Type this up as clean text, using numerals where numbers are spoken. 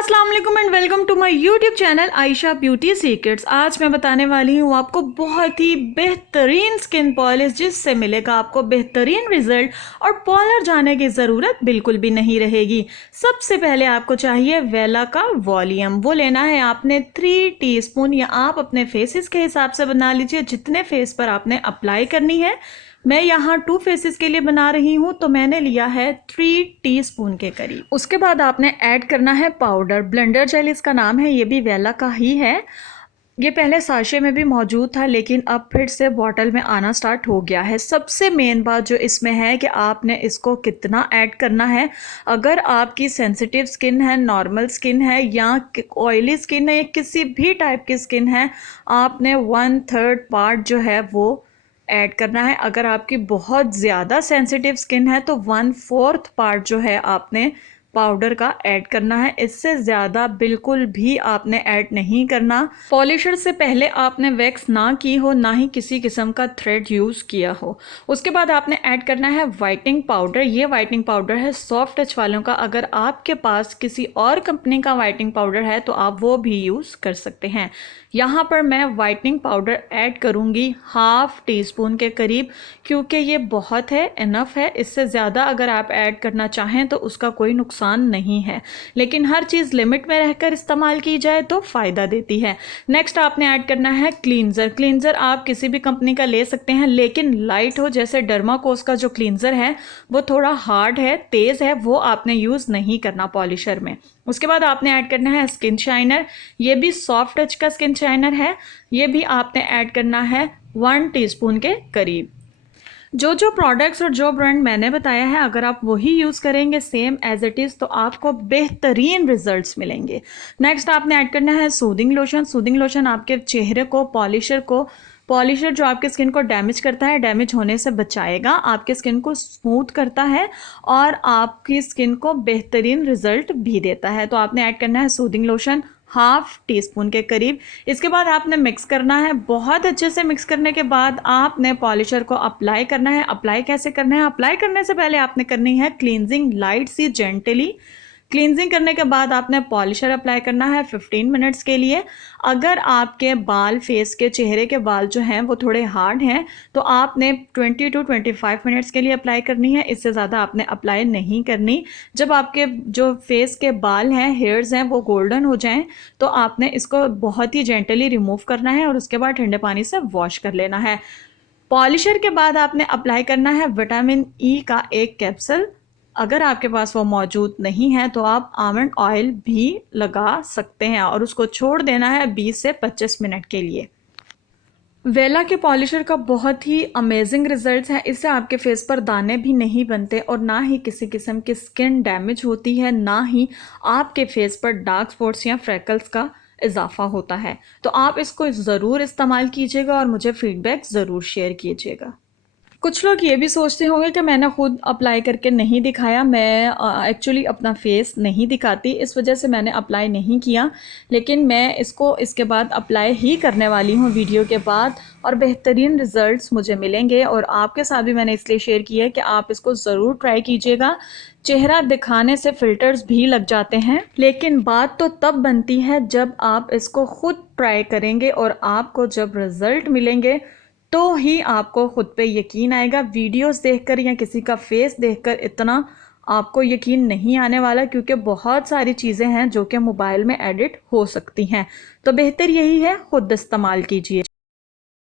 अस्सलाम वालेकुम and welcome to my YouTube channel Ayesha beauty secrets. आज मैं बताने वाली हूँ आपको बहुत ही बेहतरीन स्किन पॉलिश जिससे मिलेगा आपको बेहतरीन रिजल्ट और पार्लर जाने की ज़रूरत बिल्कुल भी नहीं रहेगी। सबसे पहले आपको चाहिए वेला का वॉल्यूम। वो लेना है आपने 3 टीस्पून या आप अपने फेसेस के हिसाब से बना लीजिए जितने फेस पर आपने अप्लाई करनी है। मैं यहाँ 2 फेसेस के लिए बना रही हूँ तो मैंने लिया है 3 टीस्पून के करीब। उसके बाद आपने ऐड करना है पाउडर। ब्लेंडर जेल इसका नाम है, ये भी वेला का ही है। ये पहले साशे में भी मौजूद था लेकिन अब फिर से बॉटल में आना स्टार्ट हो गया है। सबसे मेन बात जो इसमें है कि आपने इसको कितना ऐड करना है। अगर आपकी सेंसिटिव स्किन है, नॉर्मल स्किन है या ऑयली स्किन है या किसी भी टाइप की स्किन है, आपने 1/3 पार्ट जो है वो ऐड करना है। अगर आपकी बहुत ज़्यादा सेंसिटिव स्किन है तो 1/4 पार्ट जो है आपने पाउडर का ऐड करना है। इससे ज़्यादा बिल्कुल भी आपने ऐड नहीं करना। पॉलिशर से पहले आपने वैक्स ना की हो, ना ही किसी किस्म का थ्रेड यूज़ किया हो। उसके बाद आपने ऐड करना है वाइटनिंग पाउडर। ये वाइटनिंग पाउडर है सॉफ्ट टच वालों का। अगर आपके पास किसी और कंपनी का वाइटनिंग पाउडर है तो आप वो भी यूज़ कर सकते हैं। यहाँ पर मैं वाइटनिंग पाउडर ऐड करूँगी 1/2 टीस्पून के करीब, क्योंकि ये बहुत है, इनफ है। इससे ज़्यादा अगर आप ऐड करना चाहें तो उसका कोई नुकसान नहीं है, लेकिन हर चीज़ लिमिट में रहकर इस्तेमाल की जाए तो फ़ायदा देती है। नेक्स्ट आपने ऐड करना है क्लींजर। क्लींजर आप किसी भी कंपनी का ले सकते हैं लेकिन लाइट हो, जैसे डर्माकोस का जो क्लींजर है वो थोड़ा हार्ड है, तेज़ है, वो आपने यूज़ नहीं करना पॉलिशर में। उसके बाद आपने ऐड करना है स्किन शाइनर। ये भी सॉफ्ट टच का स्किन शाइनर है। ये भी आपने ऐड करना है 1 टीस्पून के करीब। जो प्रोडक्ट्स और जो ब्रांड मैंने बताया है, अगर आप वही यूज़ करेंगे सेम एज इट इज़ तो आपको बेहतरीन रिजल्ट्स मिलेंगे। नेक्स्ट आपने ऐड करना है सूदिंग लोशन। सूदिंग लोशन आपके चेहरे को, पॉलिशर जो आपके स्किन को डैमेज करता है, डैमेज होने से बचाएगा, आपके स्किन को स्मूथ करता है और आपकी स्किन को बेहतरीन रिजल्ट भी देता है। तो आपने ऐड करना है सूदिंग लोशन 1/2 टीस्पून के करीब। इसके बाद आपने मिक्स करना है। बहुत अच्छे से मिक्स करने के बाद आपने पॉलिशर को अप्लाई करना है। अप्लाई कैसे करना है? अप्लाई करने से पहले आपने करनी है क्लींजिंग लाइट सी जेंटली। क्लींजिंग करने के बाद आपने पॉलिशर अप्लाई करना है 15 मिनट्स के लिए। अगर आपके बाल, फेस के, चेहरे के बाल जो हैं वो थोड़े हार्ड हैं तो आपने 20 to 25 मिनट्स के लिए अप्लाई करनी है। इससे ज़्यादा आपने अप्लाई नहीं करनी। जब आपके जो फेस के बाल हैं, हेयर्स हैं, वो गोल्डन हो जाएं तो आपने इसको बहुत ही जेंटली रिमूव करना है और उसके बाद ठंडे पानी से वॉश कर लेना है। पॉलिशर के बाद आपने अप्लाई करना है विटामिन ई का 1 कैप्सूल। अगर आपके पास वो मौजूद नहीं है तो आप आमंड ऑयल भी लगा सकते हैं और उसको छोड़ देना है 20 से 25 मिनट के लिए। वेला के पॉलिशर का बहुत ही अमेजिंग रिजल्ट्स हैं। इससे आपके फेस पर दाने भी नहीं बनते और ना ही किसी किस्म की स्किन डैमेज होती है, ना ही आपके फेस पर डार्क स्पॉट्स या फ्रैकल्स का इजाफा होता है। तो आप इसको ज़रूर इस्तेमाल कीजिएगा और मुझे फीडबैक ज़रूर शेयर कीजिएगा। कुछ लोग ये भी सोचते होंगे कि मैंने खुद अप्लाई करके नहीं दिखाया। मैं एक्चुअली अपना फेस नहीं दिखाती, इस वजह से मैंने अप्लाई नहीं किया, लेकिन मैं इसको इसके बाद अप्लाई ही करने वाली हूँ वीडियो के बाद और बेहतरीन रिज़ल्ट्स मुझे मिलेंगे। और आपके साथ भी मैंने इसलिए शेयर किया है कि आप इसको ज़रूर ट्राई कीजिएगा। चेहरा दिखाने से फ़िल्टर्स भी लग जाते हैं, लेकिन बात तो तब बनती है जब आप इसको खुद ट्राई करेंगे और आपको जब रिज़ल्ट मिलेंगे तो ही आपको खुद पे यकीन आएगा। वीडियोस देखकर या किसी का फेस देखकर इतना आपको यकीन नहीं आने वाला, क्योंकि बहुत सारी चीज़ें हैं जो कि मोबाइल में एडिट हो सकती हैं। तो बेहतर यही है खुद इस्तेमाल कीजिए।